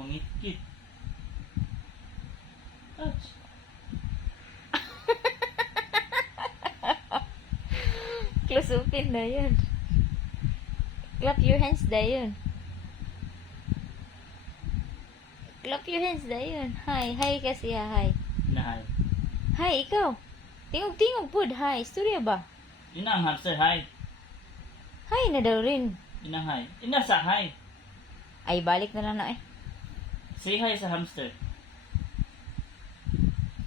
mangit-kit. Touch. Close open na yun. Clap your hands na yun. Clap your hands na yun. Hi. Hi kasi ha. Hi. Inahay. Hi, ikaw. Tingog-tingog pod. Hi. Istorya ba? Ina ang hamster, hi. Hi na daw rin. Inahay. Inasa, hi. Ay, balik na lang na eh. Say hi sa hamster.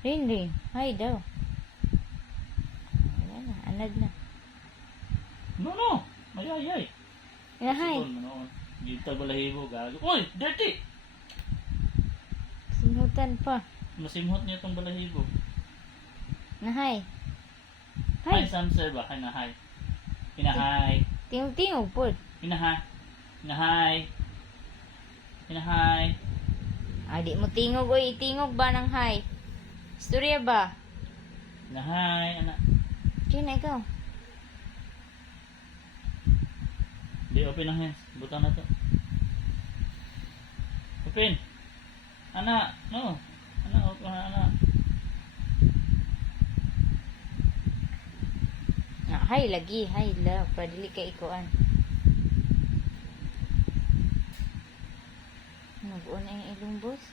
Rin. Hi daw. Wala na. Anad na. No. Mayayay. Na hi. Dito balahibo, gago. Uy, dirty! Sinutan pa. Masimhot niya itong balahibo. Na hi. Hi Hi. sa hamster ba? Hi na hi. Inahay. Tingog-tingog pod. Inaha. Inahay. Inahay. Di mo tingog oy. Itingog ba ng hi? Istorya ba? Inahay. Ana. Sige na ikaw. Di, open ang hands. Butang na to. Open. Ana. No. Ana, open. Ana. Hi lagi. Hi la. Padili ka ikuan. Nag-una yung ilong boss.